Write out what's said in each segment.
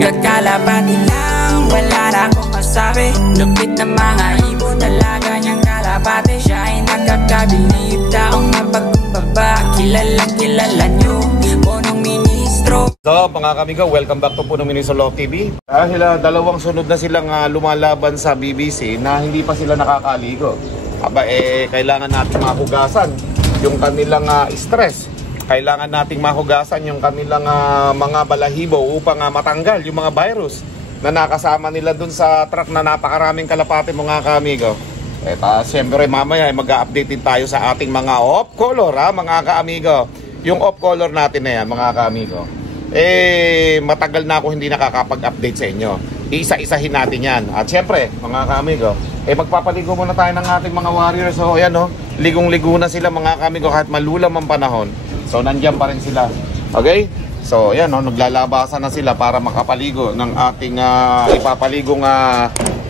Kakalapati lang, wala na akong masabi. Lupit na mga ibon, talaga niyang kalapati. Siya ay nakakabilib, taong mapagkumbaba. Kilalang kilala niyo, punong ministro. So mga kamigo, welcome back to Punong Ministro Love TV. Dahil dalawang sunod na silang lumalaban sa BBC na hindi pa sila nakakaligo. Aba kailangan natin mahugasan yung kanilang stress. Kailangan nating mahugasan yung kanilang mga balahibo upang matanggal yung mga virus na nakasama nila dun sa truck na napakaraming kalapati mga kaamigo. Siyempre mamaya mag-update din tayo sa ating mga off color mga kaamigo. Yung off color natin na yan mga kaamigo. Matagal na ako hindi nakakapag-update sa inyo. Iisa-isahin natin yan. At siyempre mga kaamigo, magpapaligo muna tayo ng ating mga warriors. So ayan ligong-ligo na sila mga kaamigo kahit malulam ang panahon. So nandiyan pa rin sila. Okay? So ayan naglalabasan na sila para makapaligo ng ating ipapaligong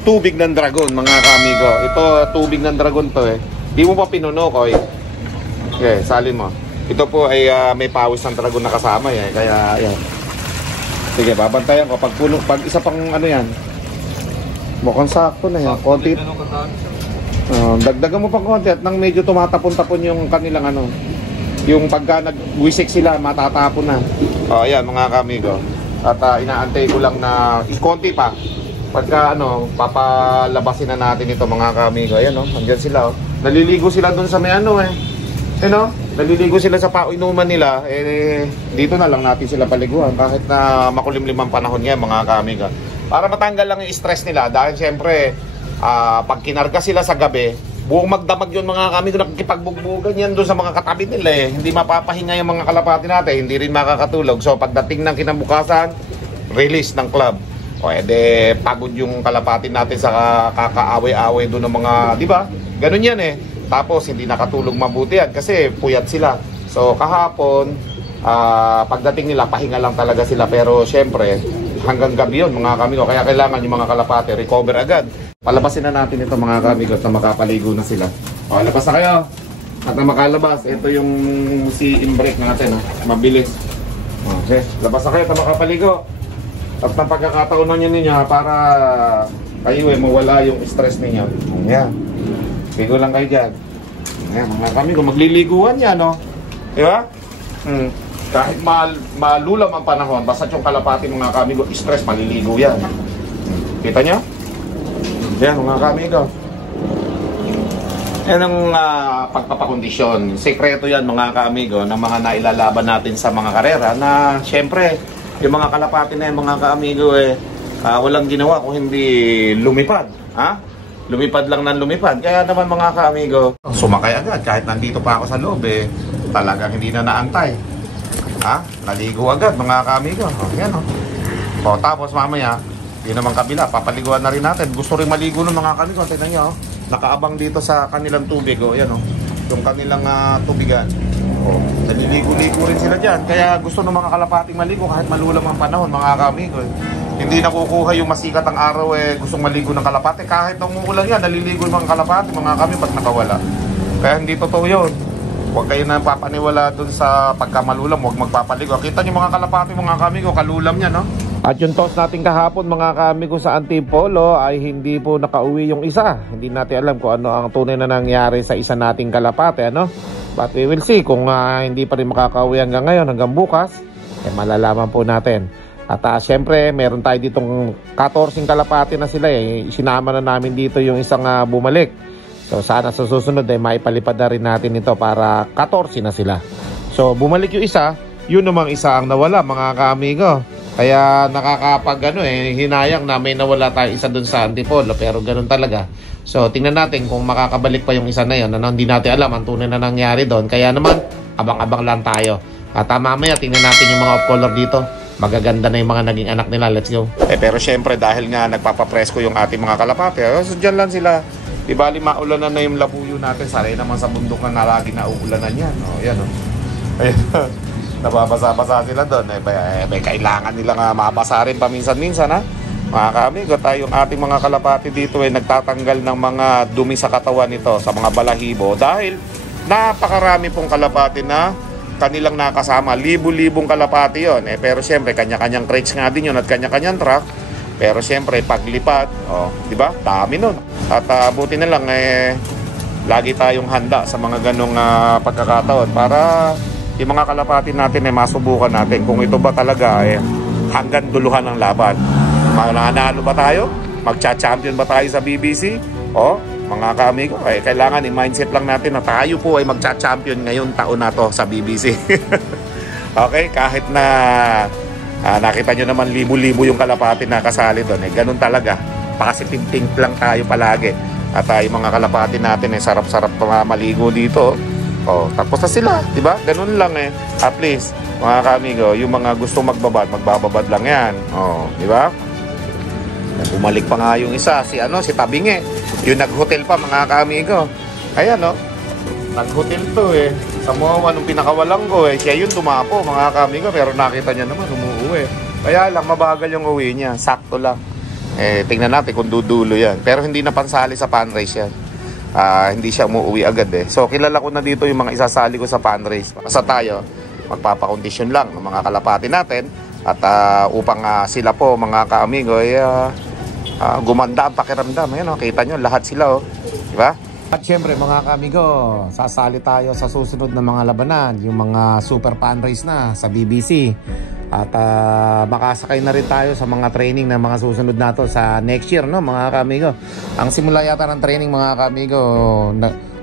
tubig ng dragon mga kaamigo. Ito tubig ng dragon to Di mo pa pinuno ko Okay, salin mo. Ito po ay may pawis ng dragon na kasama kaya ayan. Sige, babantayan ko pag isa pang yan. Mukhang sakto na yan. Konti. Dagdagan mo pang konti at nang medyo tumatapon-tapon yung kanilang yung pagka nagwisik sila matatapon na. Ayan mga kamigo. At inaantay ko lang na konti pa. Pagka papalabasin na natin ito mga kamigo. Ayan andyan sila Naliligo sila dun sa may naliligo sila sa pauinuman nila. Dito na lang natin sila paliguan kahit na makulimlim ang panahon ngayon mga kamigo. Para matanggal lang yung stress nila dahil syempre pag kinarga sila sa gabi buong magdamag yun mga kamigo, nakikipagbugbugan yan doon sa mga katabi nila hindi mapapahinga yung mga kalapati natin, hindi rin makakatulog. So pagdating ng kinabukasan, release ng club. Pagod yung kalapati natin sa kakaaway-away doon ng mga, di ba? Ganun yan Tapos hindi nakatulog mabuti yan kasi puyat sila. So kahapon, pagdating nila, pahinga lang talaga sila. Pero syempre, hanggang gabi yun mga kamigo. Kaya kailangan yung mga kalapati recover agad. Palabasin na natin ito mga kamigo na makapaligo na sila. Labas na kayo. At na makalabas, ito yung si in-break natin. Mabilis. Okay, labas na kayo na makapaligo. At na pagkakataon ninyo para kayo mawala yung stress ninyo. Ayan. Ligo lang kayo dyan. Ayan mga kamigo, magliliguan yan Diba? Kahit malulam ang panahon, basta yung kalapati mga kamigo, stress, maliligo yan. Kita nyo? Yan mga kamigo. Yan ang pagpapakondisyon. Sekreto yan mga kaamigo ng mga nailalaban natin sa mga karera na syempre yung mga kalapati na yung mga kaamigo walang ginawa kung hindi lumipad. Lumipad lang ng lumipad. Kaya naman mga kaamigo, sumakay agad kahit nandito pa ako sa loob talagang hindi na naantay. Naligo agad mga kaamigo. Yan tapos mamaya yun naman kabila, papaliguan na rin natin. Gusto rin maligo ng mga kamigo. Tignan nyo, nakaabang dito sa kanilang tubig. Yan yung kanilang tubigan. Naliligo-ligo rin sila dyan. Kaya gusto ng mga kalapating maligo kahit malulam ang panahon mga kamigo. Hindi nakukuha yung masikat ang araw gustong maligo ng kalapati. Kahit nung umuulan yan, naliligo yung mga kalapati mga kamigo pag nakawala. Kaya hindi totoo yun. Huwag kayo na papaniwala dun sa pagkamalulam, huwag magpapaligo. Kita nyo mga kalapati mga kamigo, kalulam yan At yung toss natin kahapon mga kaamigo sa Antipolo ay hindi po nakauwi yung isa. Hindi natin alam kung ano ang tunay na nangyari sa isa nating kalapate But we will see kung hindi pa rin makakauwi hanggang ngayon, hanggang bukas malalaman po natin. At syempre meron tayo ditong 14 kalapate na sila Isinama na namin dito yung isang bumalik. So sana sa susunod maipalipad na rin natin ito para 14 na sila. So bumalik yung isa, yun namang isa ang nawala mga kaamigo. Kaya hinayang na may nawala tayo isa dun sa Antipolo pero ganun talaga. So tingnan natin kung makakabalik pa yung isa na yun hindi natin alam ang tunay na nangyari doon. Kaya naman abang-abang lang tayo. At mamaya tingnan natin yung mga off-color dito. Magaganda na yung mga naging anak nila. Let's go. Pero syempre dahil nga nagpapapresko yung ating mga kalapate so dyan lang sila. Di bali maulanan na yung labuyo natin. Sanay naman sa bundok na lagi na uulanan yan. Yan Ayan. Nababasa-basa sila doon. May kailangan nila mabasa rin paminsan-minsan Mga kaamigo, tayong ating mga kalapati dito nagtatanggal ng mga dumi sa katawan nito, sa mga balahibo. Dahil napakarami pong kalapati na kanilang nakasama. Libo-libong kalapati yon. Pero siyempre, kanya-kanyang crates nga din yun at kanya-kanyang truck. Pero siyempre, paglipad, di ba? Dami nun. At buti na lang, lagi tayong handa sa mga ganong pagkakataon para yung mga kalapati natin masubukan natin kung ito ba talaga hanggang duluhan ng laban. Mananalo ba tayo? Magcha-champion ba tayo sa BBC? Mga kaamigo, kailangan i-mindset lang natin na tayo po ay magcha-champion ngayong taon na to sa BBC. Okay, kahit na nakita nyo naman libo-libo yung kalapati na kasali doon, ganun talaga. Pakasiping-ting lang tayo palagi. At yung mga kalapati natin sarap-sarap maligo dito. Tapos na sila, di ba? Ganun lang At least, mga kaamigo, yung mga gusto magbabad lang yan. Di ba? Bumalik pa nga yung isa, si Tabinge. Yung nag-hotel pa, mga kaamigo. Ayan, nag-hotel to Sa MOA, nung pinakawalang ko siya yun tumapo, mga kaamigo. Pero nakita niya naman, umuwi. Kaya lang, mabagal yung uwi niya. Sakto lang. Tingnan natin kung dudulo yan. Pero hindi na pansali sa fan race yan. Hindi siya umuwi agad So kilala ko na dito yung mga isasali ko sa fan race. Basta tayo magpapakondisyon lang ng mga kalapati natin. At upang sila po mga kaamigo gumanda ang pakiramdam. Ayan, kita nyo lahat sila diba? At syempre mga kaamigo, sasali tayo sa susunod na mga labanan, yung mga super fan race na sa BBC. At makasakay na rin tayo sa mga training na mga susunod nato sa next year, no mga kaamigo. Ang simula yata ng training mga kaamigo,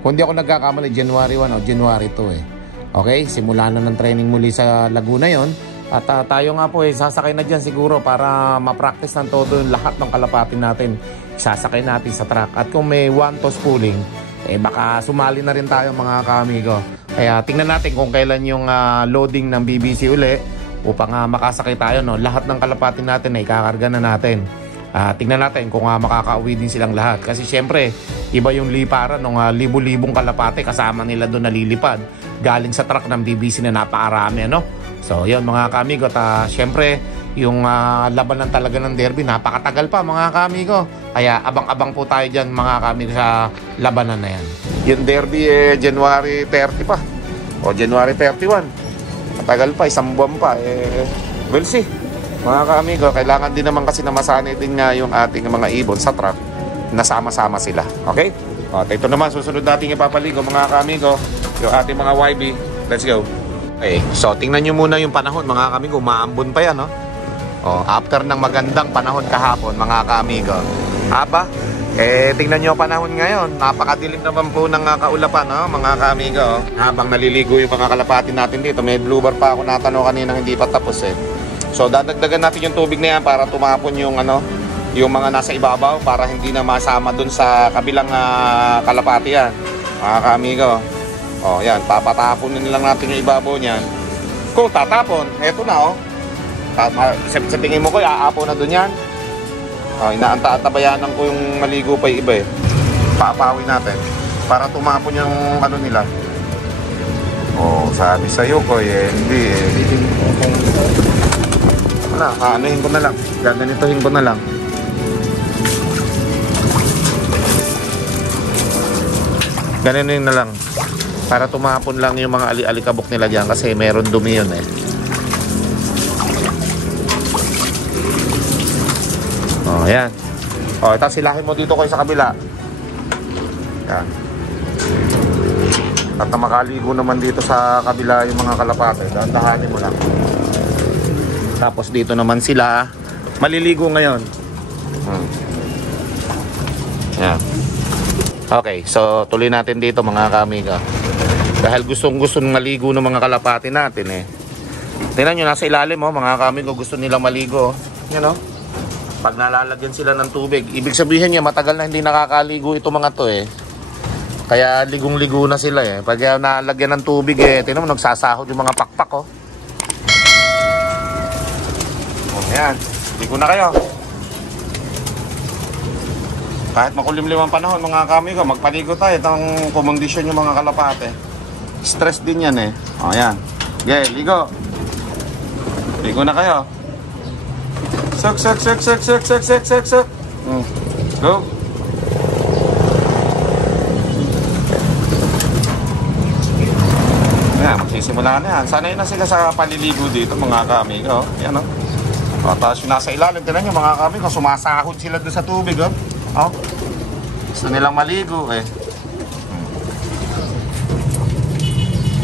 kung di ako nagkakamali, January 1 o January 2 Okay, simula na ng training muli sa Laguna yon. At tayo nga po sasakay na dyan siguro para ma-practice ng todo yung lahat ng kalapati natin. Sasakay natin sa truck. At kung may one toss pulling, baka sumali na rin tayo mga kaamigo. Kaya tingnan natin kung kailan yung loading ng BBC uli upang makasakay tayo. Lahat ng kalapati natin ikakarga na natin. Tingnan natin kung makakauwi din silang lahat. Kasi syempre, iba yung liparan ng libo-libong kalapati kasama nila doon nalilipad. Galing sa truck ng BBC na napakarami, So, yun mga kaamigo. At syempre, yung labanan talaga ng derby, napakatagal pa mga kaamigo. Kaya abang-abang po tayo dyan mga kaamigo sa labanan na yan. Yung derby January 30 pa. O January 31. Matagal pa, isang buwan pa. We'll see. Mga kaamigo, kailangan din naman kasi na masanay din nga yung ating mga ibon sa truck na sama-sama sila. Okay? At ito naman, susunod natin ipapaligo mga kaamigo, yung ating mga YB. Let's go. Okay, so tingnan nyo muna yung panahon mga kaamigo. Maambon pa yan, after ng magandang panahon kahapon mga kaamigo. Tingnan nyo panahon ngayon. Napakadilim naman po ng kaulapan, mga kaamigo. Habang naliligo yung mga kalapati natin dito, may blue bar pa ako natanong kanina, hindi pa tapos So dadagdagan natin yung tubig na yan para tumapon yung yung mga nasa ibabaw para hindi na masama dun sa kabilang kalapati yan, mga kaamigo. Yan, papataponin lang natin yung ibabaw niyan. Kung tatapon, eto na sa tingin mo ko, aapo na dun yan. Inaanta-antabayanan ko yung maligo pa yung iba Papawin natin para tumapon yung nila. Sabi sa'yo ko hindi anuhin ko na lang. Gaganituhin ko na lang. Ganun na lang. Para tumapon lang yung mga alikabok nila dyan kasi meron dumi yun Yan. Ito silahin mo dito kayo sa kabila. Yan. At na makaligo naman dito sa kabila yung mga kalapate. Dahan-dahanin mo lang. Tapos dito naman sila maliligo ngayon. Yan. Okay, so tuloy natin dito mga kaamiga. Dahil gustong-gusto maligo ng mga kalapati natin Tingnan nyo, nasa ilalim mga kaamigo, gusto nilang maligo. Pag nalalagyan sila ng tubig, ibig sabihin niya matagal na hindi nakakaligo ito mga to Kaya ligong-ligo na sila Pag nalagyan ng tubig tingnan mo, nagsasahod yung mga pakpak Ayan, ligo na kayo. Kahit makulimlim ang panahon mga kaamigo, magpaligo tayo. Itong kumondisyon yung mga kalapate. Stress din yan Ayan. Okay, ligo. Ligo na kayo. Suk. Go. Ayan, Sisimula na yan. Sanay na sila sa paliligo dito mga kaamigo. Yan o. Tapos yung nasa ilalim, tinan nyo mga kaamigo, sumasahod sila doon sa tubig o. Gusto nilang maligo eh.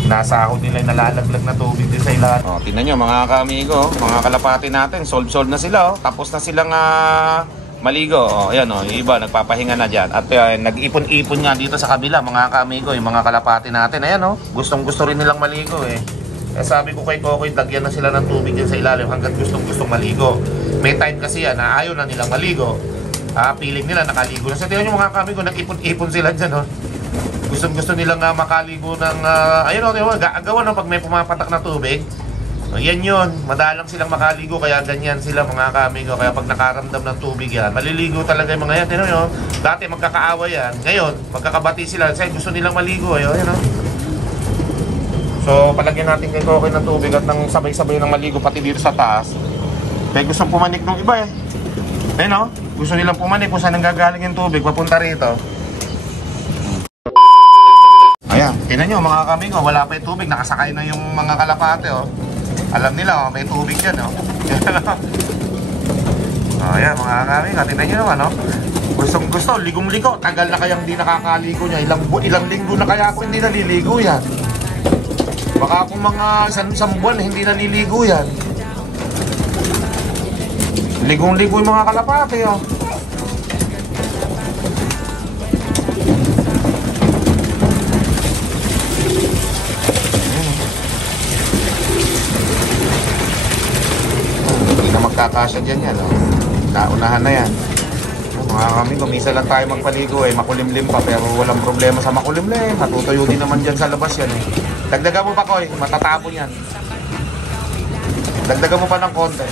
Nasahod nila yung nalalaglag na tubig din sa ilalim. Tingnan nyo mga kaamigo, mga kalapati natin, solve na sila. Tapos na silang maligo. Ayan yung iba nagpapahinga na dyan. At nag-ipon-ipon nga dito sa kabila mga kaamigo, yung mga kalapati natin. Ayan gustong-gusto rin nilang maligo eh. Sabi ko kay Kokoy, lagyan na sila ng tubig din sa ilalim hanggang gustong-gustong maligo. May time kasi yan na ayaw na nilang maligo. Piling nila nakaligo na. Sa tingnan nyo mga kaamigo, nag-ipon-ipon sila dyan Gusto nilang makaligo ng ayun gagawa pag may pumapatak na tubig. Yan yun, madalang silang makaligo kaya ganyan sila mga kaamigo. Kaya pag nakaramdam ng tubig yan, maliligo talaga yung mga yan. Tingnan nyo, dati magkakaawa yan. Ngayon, magkakabati sila kasi gusto nilang maligo. Ayun. So, palagyan natin kay Kokoy ng tubig at nang sabay-sabay ng maligo pati dito sa taas. Kaya gustong pumanik ng iba eh. Ayun gusto nilang pumanik kung saan nanggagaling yung tubig, papunta rito. Ayan, tingnan nyo mga kaamigo, wala pa yung tubig, nakasakay na yung mga kalapate Alam nila may tubig yan ayan mga kaamigo, tingnan nyo naman Gustong gusto, ligong-ligo, tagal na kayang hindi nakakaligo niya. Ilang linggo na kaya ako hindi naliligo yan. Baka kung mga isang buwan hindi naliligo yan. Ligong-ligo yung mga kalapate Magkakasya dyan yan Naunahan na yan mga kaamigo, misa lang tayo magpaligo makulimlim pa pero walang problema sa makulimlim. Matutuyo din naman dyan sa labas yan Dagdagan mo pa Koy, matatapon yan. Dagdagan mo pa ng konti.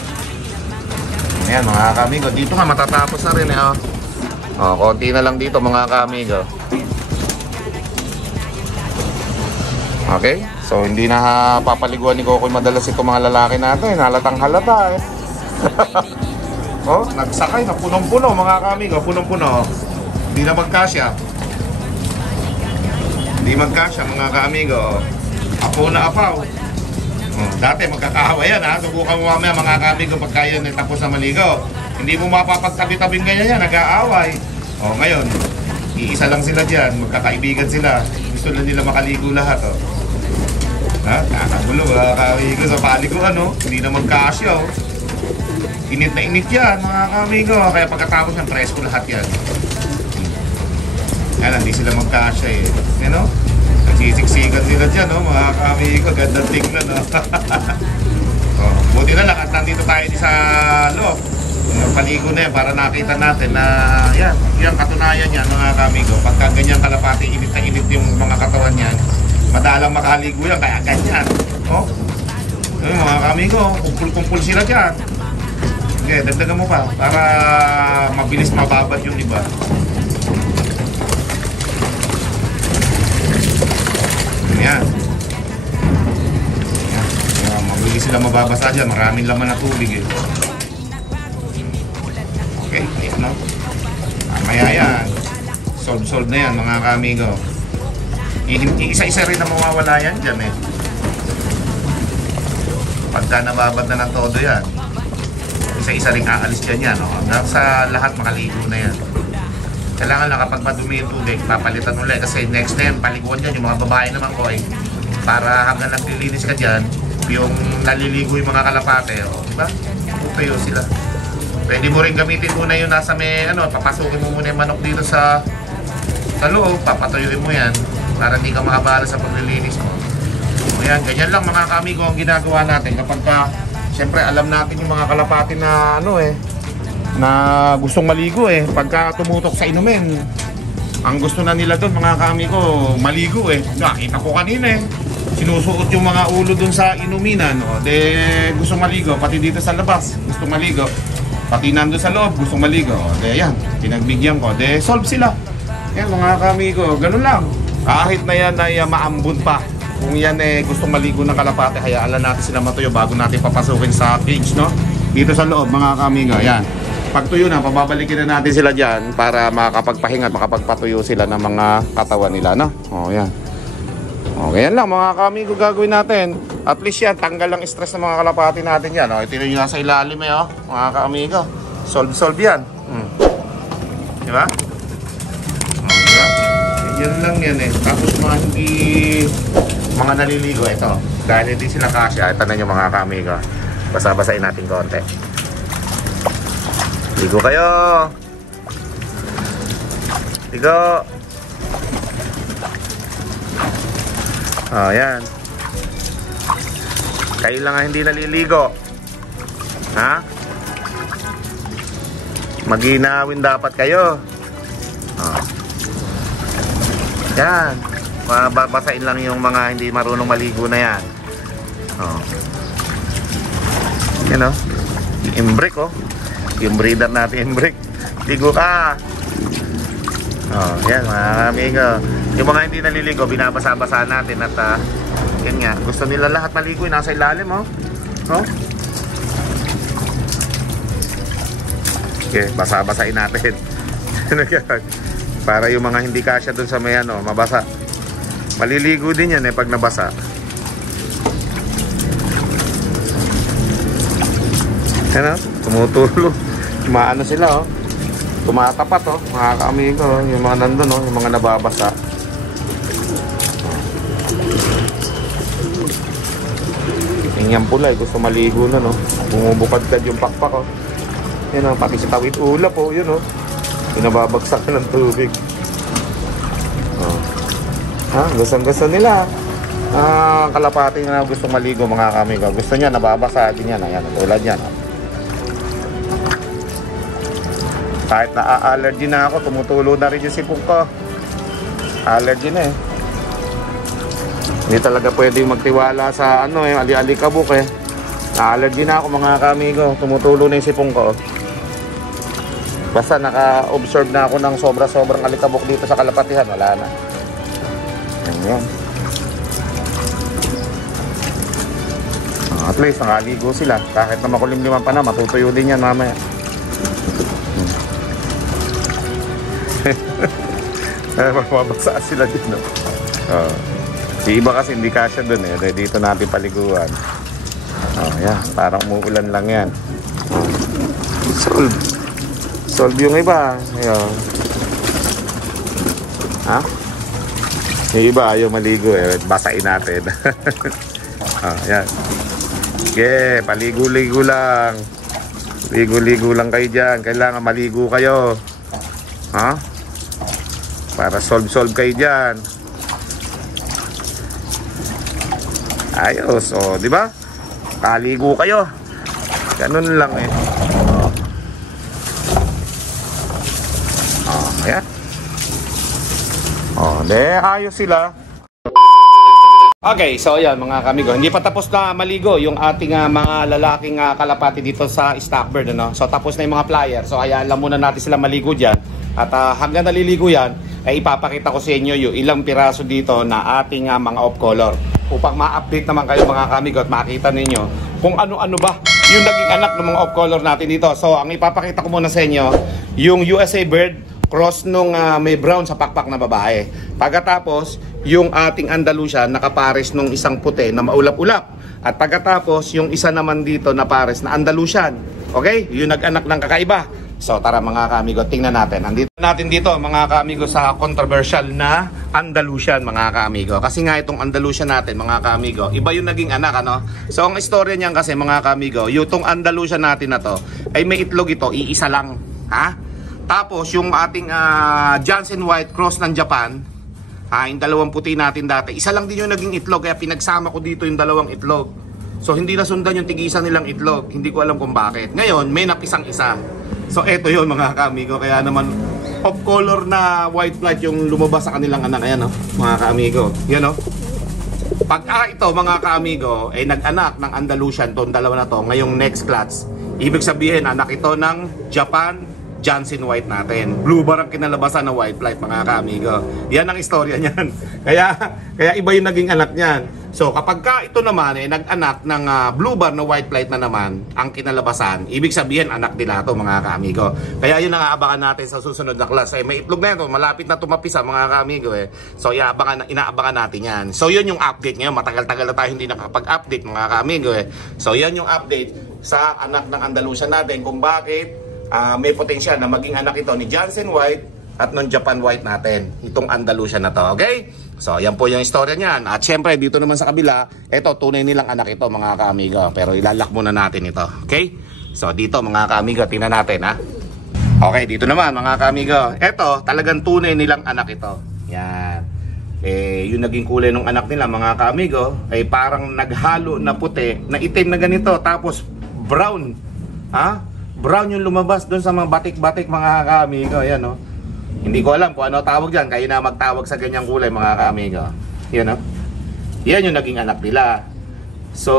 Ayan mga kaamigo, dito nga matatapos na rin konti na lang dito mga kaamigo. Okay, so hindi na papaliguan ni Kokoy madalas itong mga lalaki natin. Halatang halata nagsakay na punong-puno mga kaamigo, punong-puno. Hindi na magkasya. Hindi magkasya mga kaamigo. Apo na apaw. Dati magkakahawa yan Subukan mo mamaya mga kaamigo pagka yan tapos na maligo. Hindi mo mapapagtabi-tabing ganyan yan, nag-aaway. Ngayon, iisa lang sila dyan, magkakaibigan sila. Gusto na nila makaligo lahat Kakagulo mga kaamigo sa paliguan Hindi na magkasya Init na init yan mga kaamigo. Kaya pagkatapos ng presko lahat yan. Hindi sila magkasya nagsisiksikan sila dyan mga kaamigo. Gandang tingnan buti na lang at nandito tayo sa loob. Paligo na yan para nakita natin na yan katunayan yan mga kaamigo. Pagka ganyan kalapati, init na init yung mga katawan yan, madalang makaligo yan kaya ganyan mga kaamigo, kumpul-kumpul sila dyan. Okay, dagdagan mo pa para mabilis mababad yung iba. Yan. Mabilis sila mababasa dyan. Maraming laman na tubig Okay, ayan Mamaya yan. Solve na yan mga kaamigo. Isa-isa rin na mawawala yan dyan Pagka nababad na ng todo yan, isa-isa rin aalis dyan yan hanggang sa lahat makaligo na yan. Kailangan lang kapag madumi yung tubig, papalitan ulit kasi next time paliguan dyan yung mga babae naman para hanggang naglilinis ka dyan yung naliligo yung mga kalapate diba? Tutuyo sila. Pwede mo rin gamitin muna yung nasa may papasukin mo muna yung manok dito sa loob, papatuyuin mo yan para hindi ka makabala sa paglilinis mo. Ganyan lang mga kaamigo ang ginagawa natin kapag siyempre alam natin yung mga kalapati na na gustong maligo pagka tumutok sa inumin. Ang gusto na nila doon mga kaamigo, maligo Nakita ko kanina sinusuot yung mga ulo doon sa inuminan gustong maligo, pati dito sa labas gustong maligo, pati nandun sa loob gustong maligo. Yan, pinagbigyan ko, solve sila. Yan mga kaamigo, ganun lang. Kahit na yan ay maambun pa, kung yan gustong maligo ng kalapate, hayaan natin sila matuyo bago natin papasukin sa cage dito sa loob mga kaamigo. Yan, pag tuyo na, pababalikin na natin sila dyan para makapagpahinga at makapagpatuyo sila ng mga katawan nila yan. Okay, yan lang mga kamigo gagawin natin. At least yan, tanggal ang stress ng mga kalapati natin yan. Ito yung nasa ilalim mga kamigo. Solve yan. Diba? Diba? Yan lang yan Tapos mga naliligo, ito. Dahil hindi sila kasya, ito na yung mga kamigo. Basa-basain natin konti. Ligo kayo. Ligo. Yan. Kayo lang ang hindi naliligo. Ha? Maginawin dapat kayo. Yan. Babasain lang yung mga hindi marunong maligo na yan. Yan Imbrick yung breeder natin imbrick. Ligo ka. Yan mga amigo. Yung mga hindi naliligo, binabasa-basa natin at yan nga, gusto nila lahat maligo, nasa ilalim Okay, basa-basain natin. Para yung mga hindi kasya dun sa may mabasa. Maliligo din yan pag nabasa. Yan tumutulo. Maano sila tumatapat mga kaamigo, yung mga nandun yung mga nababasa. Yung pula gusto maligo na bumubukad-kad yung pakpak yan pati sa tawid ulap yun pinababagsak ng tubig. Gusto nila kalapati na gusto maligo mga kaamigo. Gusto niya nababasa din yan. Ayan, tulad yan kahit na-allergy na ako, tumutulo na rin yung sipong ko. Allergy na Hindi talaga pwedeng magtiwala sa ali-alikabok Na-allergy na ako mga kamigo, tumutulo na yung sipong ko. Basta naka-observe na ako ng sobra-sobrang alikabok dito sa kalapatihan, wala na. Yan. At least nakaligo sila. Kahit na makulimliman pa na, matutuyo din yan mamaya. Mabasa sila din si iba kasi hindi kasya dun dito natin paliguan. Yan, parang umuulan lang yan. Solve yung iba. Ayun. Yung iba ayaw maligo basain natin. Yan. Okay, paligo-ligo lang. Ligo-ligo lang kayo dyan. Kailangan maligo kayo. Para solve kayo dyan. Ayos, di ba? Kaligo kayo. Ganun lang Ayan. Ayos sila. Okay, so ayan mga kamigo, hindi pa tapos na maligo yung ating mga lalaking kalapati dito sa Stockbird So tapos na yung mga flyer. So hayaan lang muna natin sila maligo dyan. At hanggang naliligo yan, ay ipapakita ko sa inyo yung ilang piraso dito na ating mga off color. Upang ma-update naman kayo mga kamigo at makita ninyo kung ano-ano ba yung naging anak ng mga off color natin dito. So ang ipapakita ko muna sa inyo, yung USA Bird cross nung may brown sa pakpak na babae. Pagkatapos, yung ating Andalusian nakapares nung isang puti na maulap-ulap. At pagkatapos, yung isa naman dito na pares na Andalusian. Okay? Yung nag-anak ng kakaiba. So tara mga kaamigo, tingnan natin. Andito natin dito mga kaamigo sa controversial na Andalusian mga kaamigo. Kasi nga itong Andalusian natin mga kaamigo, iba yung naging anak So ang istorya niyan kasi mga kaamigo, yung itong Andalusian natin na to, ay may itlog ito, iisa lang. Tapos yung ating Johnson White cross ng Japan, yung dalawang puti natin dati, isa lang din yung naging itlog, kaya pinagsama ko dito yung dalawang itlog. So hindi nasundan yung tigisa nilang itlog, hindi ko alam kung bakit. Ngayon may napisang isa. So eto yun mga kaamigo, kaya naman off color na white flight yung lumabas sa kanilang anak. Ayan mga kaamigo, yan Pag ito mga kaamigo ay nag-anak ng Andalusian, itong dalawa na to, ngayong next class, ibig sabihin anak ito ng Japan Johnson White natin. Blue bar ang kinalabasan ng white flight mga kaamigo. Yan ang istorya niyan. Kaya iba yung naging anak niyan. So kapag ka ito naman nag-anak ng blue bar na white light na naman ang kinalabasan, ibig sabihin anak nila to mga kaamigo. Kaya yun ang aabangan natin sa susunod na class. May itlog na ito, malapit na tumapisa mga kaamigo So inaabangan natin yan. So yun yung update ngayon. Matagal-tagal na tayo hindi nakapag-update mga kaamigo So yan yung update sa anak ng Andalusian natin kung bakit may potensyal na maging anak ito ni Johnson White at ng Japan White natin. Itong Andalusian na to, okay? So, yan po yung istorya niyan. At syempre, dito naman sa kabila, ito, tunay nilang anak ito, mga kaamigo. Pero ilalak muna natin ito, okay? So, dito, mga kaamigo, tingnan natin, ha? Okay, dito naman, mga kaamigo. Ito, talagang tunay nilang anak ito. Yan. Yung naging kulay ng anak nila, mga kaamigo, ay parang naghalo na puti, na itim na ganito, tapos brown. Ha? Brown yung lumabas doon sa mga batik-batik, mga kaamigo. Yan, no? Hindi ko alam kung ano tawag dyan. Kayo na magtawag sa ganyang kulay mga kaamigo. Yan o. Yan yung naging anak nila. So,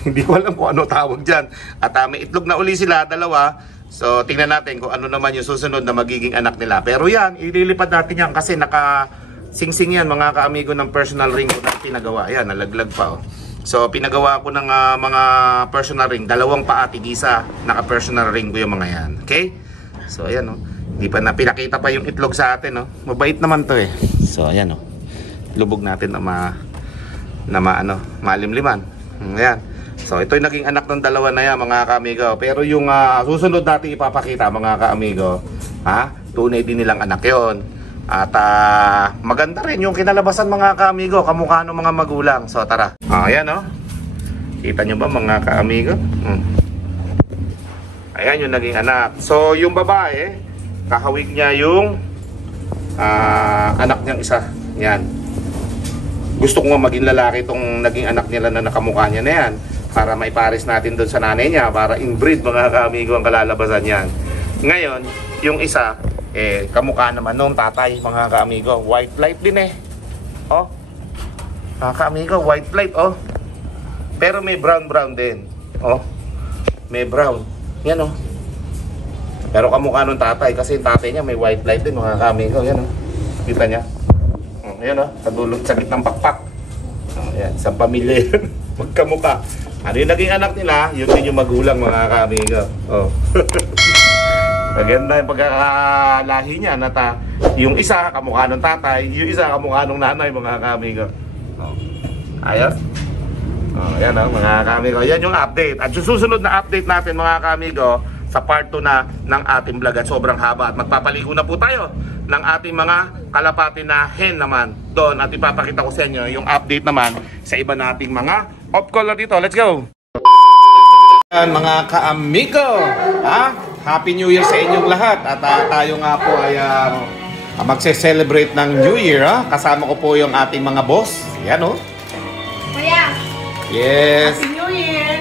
hindi ko alam kung ano tawag dyan. At may itlog na uli sila, dalawa. So, tingnan natin kung ano naman yung susunod na magiging anak nila. Pero yan, ililipad natin yan kasi naka-singsing yan mga kaamigo ng personal ring ko na pinagawa. Yan, nalaglag pa o. So, pinagawa ko ng mga personal ring. Dalawang paa, tigisa. Naka-personal ring ko yung mga yan. Okay? So, ayan o. Hindi pa na pinakita pa yung itlog sa atin, no? Mabait naman to So, ayan, no? Lubog natin na malimliman. Ayan. So, ito yung naging anak ng dalawa na yan, mga kaamigo. Pero yung susunod natin ipapakita, mga kaamigo, tunay din nilang anak yon. At maganda rin yung kinalabasan, mga kaamigo, kamukha ng mga magulang. So, tara. Ayan, no? Kita nyo ba, mga kaamigo? Ayan yung naging anak. So, yung babae, kahawig niya yung anak niyang isa. Yan. Gusto ko nga maging lalaki itong naging anak nila na nakamukha niya na yan. Para maipares natin doon sa nanay niya. Para inbreed, mga kaamigo, ang kalalabasan yan. Ngayon, yung isa, kamukha naman nung tatay, mga kaamigo. White light din Oh. Mga kaamigo, white light, oh. Pero may brown din. Oh. May brown. Yan, oh. Pero kamukha nung tatay kasi yung tatay niya may white light din, mga kaamigo. Yan, oh. Kita niya? Yan, oh. Sa dulong, sa gitnang pakpak. Yan, sa pamilya yun. Magkamukha. Ano yung naging anak nila? Yun din yung magulang, mga kaamigo. Oh. Maganda yung pagkakalahi niya. Yung isa kamukha nung tatay, yung isa kamukha nung nanay, mga kaamigo. Oh. Ayos? Oh, yan, oh, mga kaamigo. Yan yung update. At yung susunod na update natin, mga kaamigo, sa part 2 na ng ating vlog at sobrang haba at magpapaligo na po tayo ng ating mga kalapati na hen naman doon at ipapakita ko sa inyo yung update naman sa iba nating mga off color dito. Let's go! Mga kaamigo, Happy New Year sa inyong lahat at tayo nga po ay magse-celebrate ng New Year. Kasama ko po yung ating mga boss. Yan o. Kuya! Yes! Happy New Year!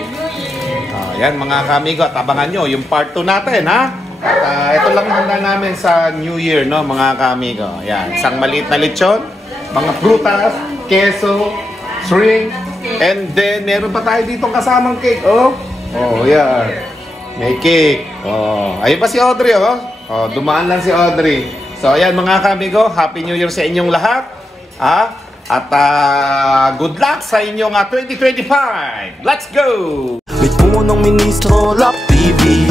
Yan mga kaamigo, at abangan nyo yung part 2 natin, At ito lang handa namin sa New Year, no, mga kaamigo. Yan, isang maliit na lechon, mga prutas, keso, shrimp, and then meron pa tayo dito kasamang cake, oh. Oh, yan. May cake. Oh, ayun pa si Audrey, oh. Oh, dumaan lang si Audrey. So, ayan mga kaamigo, Happy New Year sa inyong lahat. At good luck sa inyong 2025. Let's go! May punong ministro, Love TV.